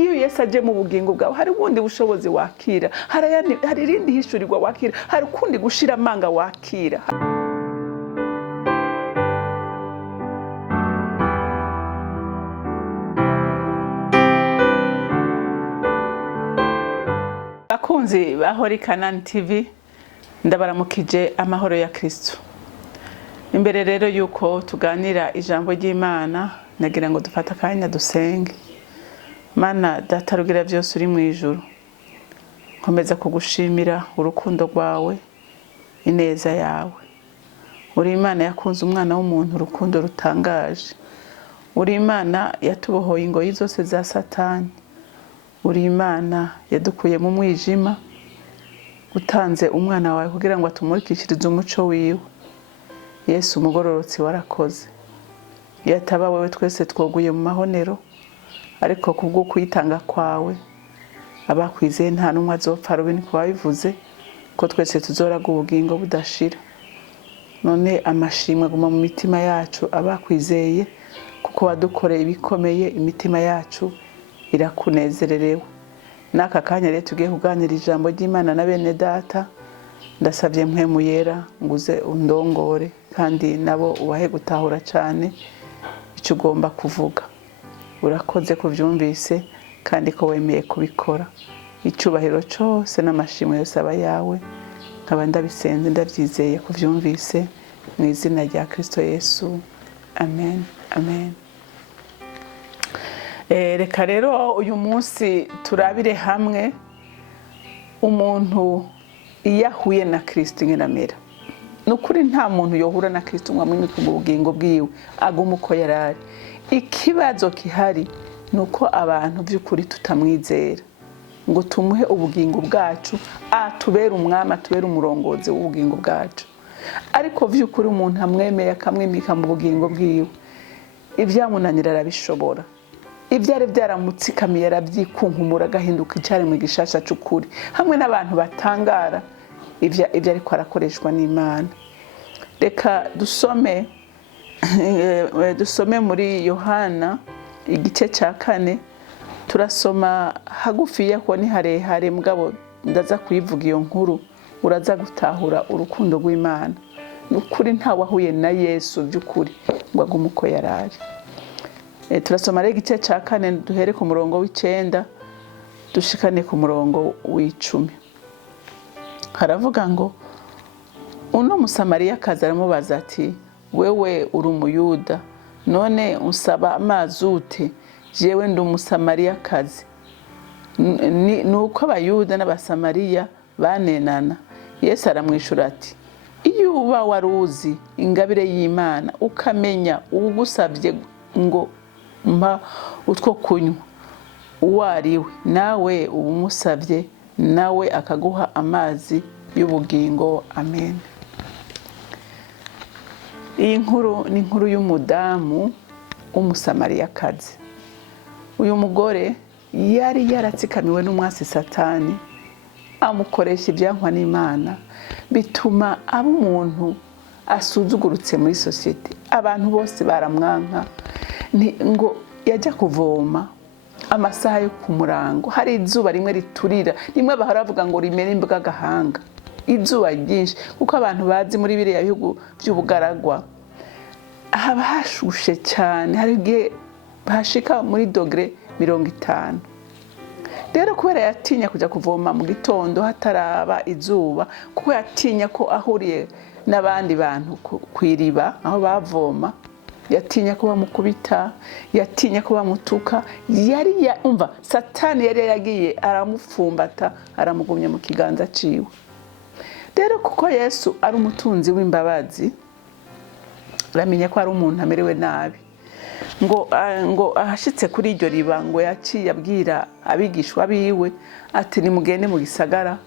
iyo Yesu aje mu bugingo bwawe hari ubundi bushobozi wakira, hari irindi hishurirwa wakira, hari ukundi gushira amanga wakira. Bakunzi bahori Kanani TV, ndabaramukije amahoro ya Kristo. Imbere rero yuko tuganira ijambo ry'Imana, nagira ngo dufate akanya dusenge. Mana data rugira byose uri mu ijuru, nkomeza kugushimira urukundo rwawe, ineza yawe. Uri Imana yakunze umwana w'umuntu urukundo rutangaje. Uri Imana yatubohoye ingoyi zose za Satani. Uri Imana yadukuye mu mwijima, utanze umwana wawe kugira ngo atumurikishirize umuco wiwe. Yesu umugororotsi warakoze. Yataba wewe twese twoguye mu mahonero, ariko kubwo kwitanga kwawe abakwizeye nta numwe azopfa rubi, niko wabivuze ko twese tuzoraga ubugingo budashira. None amashimwe guma mu mitima yacu abakwizeye, kuko wadukoreye ibikomeye, imitima yacu irakunezererewe. Naka kanya rero tugiye kuganira ijambo ry'Imana na bene data. Ndasabye mpemu yera nguze undongore, kandi nabo ubahe gutahura cyane icyo ugomba kuvuga. Urakoze kuvyumvise kandi ko wemeye kubikora. Icyubahiro cyose n'amashimwe yose aba yawe, nkaba ndabisenze ndabyizeye kuvyumvise mu izina rya Kristo Yesu, amen, amen. Reka rero uyu munsi turabire hamwe umuntu iyo ahuye na Kristo nyiramera. Nukuri nta muntu yohura na Kristo ngo amwimike mu bugingo bwiwe aguma uko yarari. Ikibazo kihari nuko abantu by'ukuri tutamwizera ngo tumuhe ubugingo bwacu, atubera umwami, atubera umurongozi w'ubugingo bwacu. Ariko by'ukuri umuntu amwemeye akamwimika mu bugingo bwiwe, ibyamunanira arabishobora. Ibyari byaramutsikamiye arabyikunkumura agahinduka icyaremwe gishasha cy'ukuri, hamwe n'abantu batangara ibyo ariko arakoreshwa n'Imana. Reka dusome muri Yohana igice cya 4. turasoma hagufiya ko ni harehare, mugabo ndaza kuyivuga iyo nkuru uraza gutahura urukundo rw'Imana. Nukuri nta wahuye na Yesu by'ukuri ngo agume uko yarari. Turasoma rero igice cya 4 duhere ku murongo w'9 dushikane ku murongo w'10. Haravuga ngo uno musamariya kaza aramubaza ati, wewe uri umuyuda, none unsaba amazi ute? Jewe ndi umusamariya kazi. Nuko abayuda n'abasamariya banenana. Yesu aramwishura ati, iyo uba waruzi ingabire y'Imana ukamenya ugusabye ngo mpa utwo kunywa uwariwe, nawe umusabye nawe akaguha amazi y'ubugingo. Amen. Iyi nkuru ni inkuru y'umudamu w'umusamariyakazi. Uyu mugore yari yaratsikamiwe n'umwasi Satani, amukoresha ibyankwa n'Imana, bituma aba umuntu asuzugurutse muri sosiyete. Abantu bose baramwanka. Ngo yajya kuvoma amasaha yo ku murango, hari izuba rimwe riturira, rimwe baharavuga ngo rimera imbwa gahanga, izuba ryinshi, kuko abantu bazi muri biriya bihugu by'ubugaragwa haba hashushe cyane, hari igihe hashika muri dogere 50. Rero kubera yatinya kujya kuvoma mu gitondo hataraba izuba, kuko yatinya ko ahuriye n'abandi bantu kwiriba aho bavoma, yatinya ko bamukubita, yatinya ko bamutuka. Umva, Satani yari yagiye aramupfumbata, aramugumya mu kiganza ciwe. Rero kuko Yesu ari umutunzi w'imbabazi, uramenye ko ari umuntu amerewe nabi, ngo ahashitse kuri iryo riba, ngo yaciye abwira abigishwa biwe ati, nimugende mu gisagara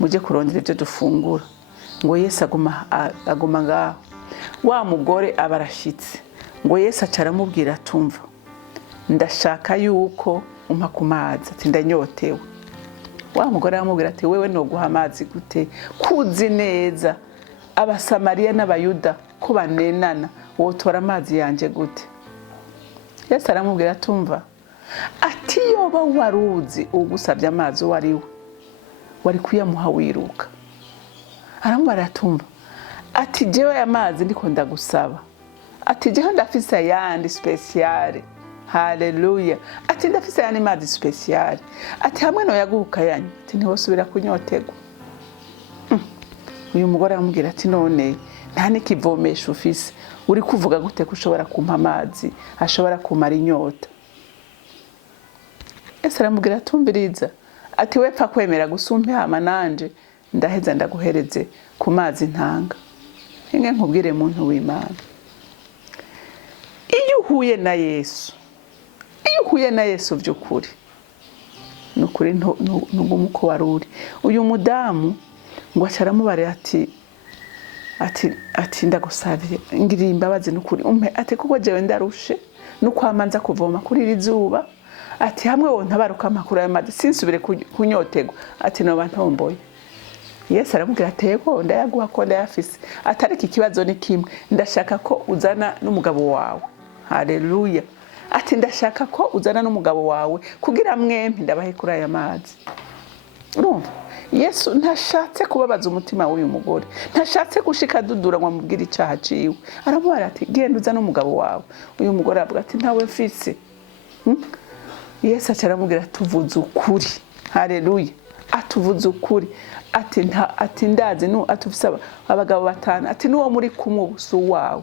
muje kurondera ibyo dufungura. Ngo Yesu aguma ngaho. Wa mugore abarashitse, ngo Yesu acaramubwira atumva, ndashaka yuko umpa ku mazi, ati ndanyotewe. Wa mugore aramubwira ati, wewe noguha amazi gute? Kuzi neza abasamariya n'abayuda ko banenana, wotora amazi yanje gute? Yesu aramubwira atumva, ati ati yoba waruzi ugusabye amazi wari kuyamuha wiruka. Aramubara atumva ati jewe amazi ndiko ndagusaba, ati jewe ndafise ayandi special. Haleluya. Ati ndafise ayandi mazi special, ati hamwe no yaguka yanyu, ati ntibosubira kunyotegwa. Uyu mugore aramubwira ati none nta n'ikivomesho ufise, uri kuvuga gute ko ushobora kumpa amazi ashobora kumara inyota? Yesu aramubwira atumbiriza, ati wepfa kwemera gusumpa hama nanje ndaheza ndaguhereze ku mazi ntanga. Inge nkubwire muntu w'Imana, iyo uhuye na Yesu by'ukuri, nukuri ntugumuko waruri. Uyu mudamu ngo acaramubare ati ndagusabye ngirira imbabazi nukuri umpe, ati kuko jewe ndarushe nukwamanza kuvoma kuri iri zuba, ati hamwe wontabaruka amakuru y'amazi sinsubire kunyotegwa, ati noba ntomboye. Yesu aramubwira ati yego ndayaguha ko ndayafise, atari iki kibazo ni kimwe, ndashaka ko uzana n'umugabo wawe. Haleluya. Ati ndashaka ko uzana n'umugabo wawe kugira mwempi ndabahe kuri aya mazi. Urumva Yesu ntashatse kubabaza umutima w'uyu mugore, ntashatse gushika dudura ngo amubwire icyaha ciwe. Aramubwira ati genda uzana n'umugabo wawe. Uyu mugore avuga ati ntawe mfise. Yesu acaramubwira tuvuze ukuri. Haleluya. Atuvuze ukuri, ati ndazi atufise abagabo batanu, ati nuwo muri kumwe ubusu wawe.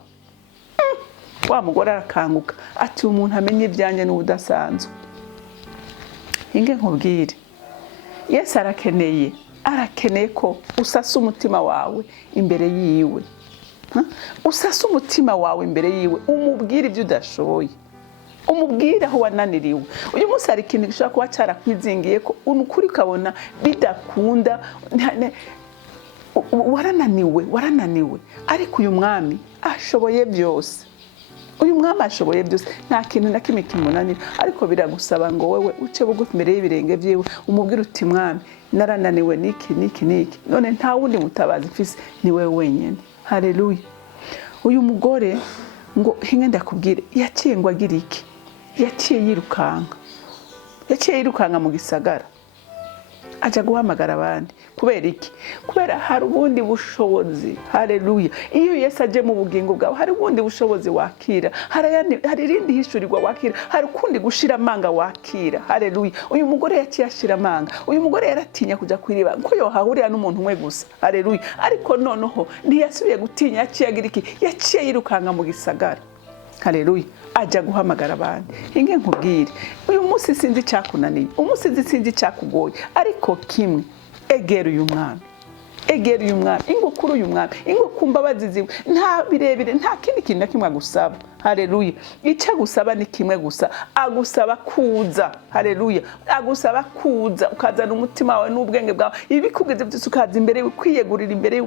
Wa mugore arakanguka ati umuntu amenye ibyanje n'ubudasanzwe. Inge nkubwire, Yesu arakeneye ko usasa umutima wawe imbere yiwe. Usasa umutima wawe imbere yiwe, umubwire ibyo udashoboye, umubwire aho wananiriwe. Uyu munsi hari ikintu gishobora kuba cyarakwizingiye ko ukuri ukabona bidakunda, warananiwe, ariko uyu mwami ashoboye byose. Uyu mwami ashoboye byose, nta kintu na kimwe kimunanira, ariko biragusaba ngo wewe uce bugufi imbere y'ibirenge byiwe, umubwire uti mwami narananiwe niki, none nta wundi mutabazi mfise, ni wewe wenyine. Haleluya. Uyu mugore ngo hinge ndakubwire yaciye ngo agira iki? Yaciye yirukanka mu gisagara aja guhamagara abandi. Kubera iki? Kubera hari ubundi bushobozi. Haleluya. Iyo Yesu aje mu bugingo bwawe hari ubundi bushobozi wakira, hari irindi hishurirwa wakira, hari ukundi gushira amanga wakira. Haleluya. Uyu mugore yaciye ashira amanga, uyu mugore yaratinya kuja kwiriba ko yohahurira n'umuntu umwe gusa. Haleluya. Ariko noneho ntiyasubiye gutinya, yaciye agira iki? Yaciye yirukanka mu gisagara. Haleluya. Aja guhamagara abandi. Inge nkubwire, uyu munsi sinzi cyakunaniye, umunsi sinzi cyakugoye, ariko kimwe, egera uyu mwami. Ingo kuri uyu mwami, ingo kumbabazi ziwe, nta birebire, nta kindi kintu na kimwe agusaba. Haleluya. Icyo agusaba ni kimwe gusa, agusaba kuza. Haleluya. Agusaba kuza ukazana umutima wawe n'ubwenge bwawe, ibikugeze byose ukaza imbere, kwiyegurira imbere,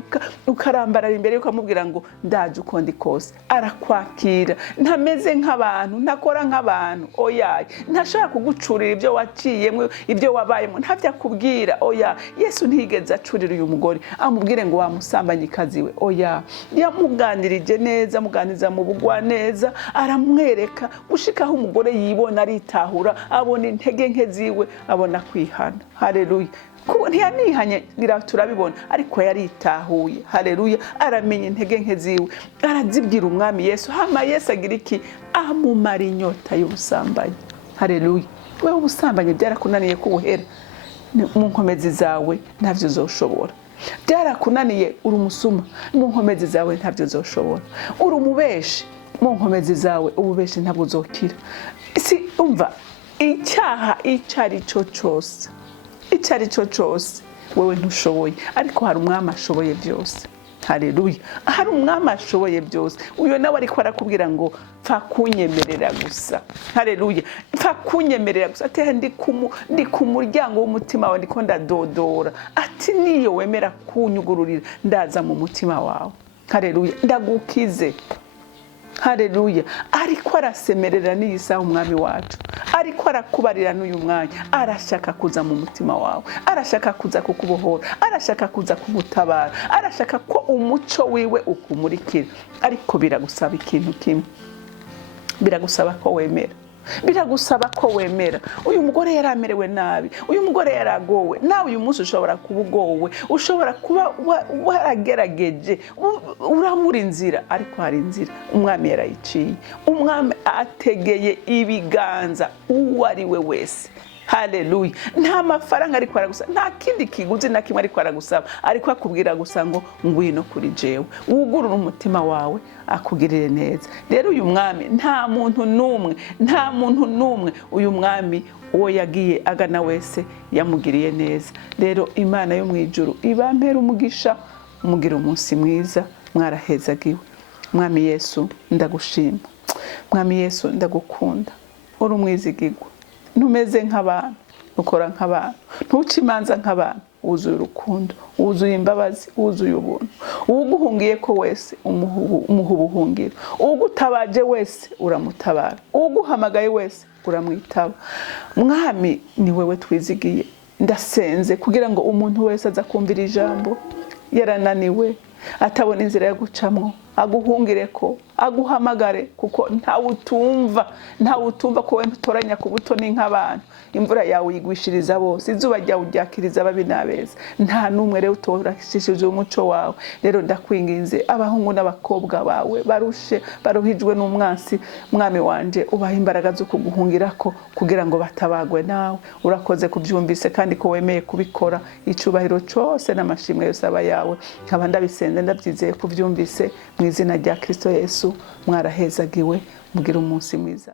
ukarambarara imbere, ukamubwira ngo ndaje uko ndi kose. Arakwakira, ntameze nk'abantu, ntakora nk'abantu. Oya, ntashobora kugucurira ibyo waciyemo, ibyo wabayemo, ntavyo akubwira. Oya, Yesu ntigeze acurira uyu mugore amubwire ngo wamusambanyikazi we. Oya, yamuganirije neza, amuganiza mu bugwa neza, aramwereka gushikaho umugore yibona aritahura, abona intege nke ziwe, abona kwihana. Haleluya. Kuko ntiyanihanye turabibona, ariko yaritahuye. Haleluya. Aramenya intege nke ziwe, arazibwira umwami Yesu. Hama Yesu agira iki? Amumara inyota y'ubusambanyi. Haleluya. Wewe ubusambanyi byarakunaniye kubuhera, mu nkomezi zawe ntavyo uzoshobora. Byarakunaniye uri umusuma, mu nkomezi zawe ntavyo uzoshobora. Uri umubeshi, mu nkomezi zawe ububeshi ntabwo uzokira. Si umva, icyaha icari cyo cyose wewe ntushoboye, ariko hari umwami ashoboye byose. Haleluya. Hari umwami ashoboye byose. Uyo nawe ariko arakubwira ngo pfa kunyemerera gusa. Haleluya. Pfa kunyemerera gusa. Ati ndi ku muryango w'umutima wawe ndiko ndadodora. Ati niyo wemera kunyugururira ndaza mu mutima wawe. Haleluya. Ndagukize. Haleluya. Ariko arasemerera niyisa umwami wacu, ariko arakubarira n'uyu mwanya, arashaka kuza mu mutima wawe, arashaka kuza kukubohora, arashaka kuza kugutabara, arashaka ko umuco wiwe ukumurikira. Ariko biragusaba ikintu kimwe, biragusaba ko wemera. biragusaba ko wemera uyu mugore yaramerewe nabi, uyu mugore yaragowe, nawe uyu munsi ushobora kuba ugowe, ushobora kuba waragerageje uramura inzira, ariko hari inzira umwami yarayiciye. Umwami ategeye ibiganza uwo ari we wese. Haleluya. Nta mafaranga ariko aragusaba, nta kindi kiguzi na kimwe ariko aragusaba, ariko akubwira gusa ngo ngwino kuri jewe, wugurura umutima wawe akugirire neza. Rero uyu mwami nta muntu numwe uyu mwami uwo yagiye agana wese yamugiriye neza. Rero Imana yo mu ijuru ibampera umugisha, umugira umunsi mwiza, mwarahezagiwe. Mwami Yesu ndagushima, Mwami Yesu ndagukunda, uri umwizigirwa, ntumeze nk'abantu, ukora nk'abantu, ntuca imanza nk'abantu, wuzuye urukundo, wuzuye imbabazi, wuzuye ubuntu. Uguhungiye ko wese umuha ubuhungiro, ugutabaje wese uramutabara, uguhamagaye wese uramwitaba. Mwami ni wewe twizigiye. Ndasenze kugira ngo umuntu wese aza kumvira ijambo yarananiwe, atabona inzira yo gucamwo, aguhungire ko, aguhamagare, kuko ntawutumva ko we ntutoranya ku butoni nk'abantu. Imvura yawe uyigwishiriza bose, izuba ryawe uryakiriza ababi n'abeza, nta n'umwe rero utorashishije umuco wawe. Rero ndakwinginze abahungu n'abakobwa bawe barushe, baruhijwe n'umwansi, Mwami wanje ubaha imbaraga zo kuguhungirako kugira ngo batabagwe nawe. Urakoze kubyumvise kandi ko wemeye kubikora. Icubahiro cyose n'amashimwe yose aba yawe, nkaba ndabisenze ndabyizeye kubyumvise mu izina rya Kristo Yesu. Mwarahezagiwe, mugira umunsi mwiza.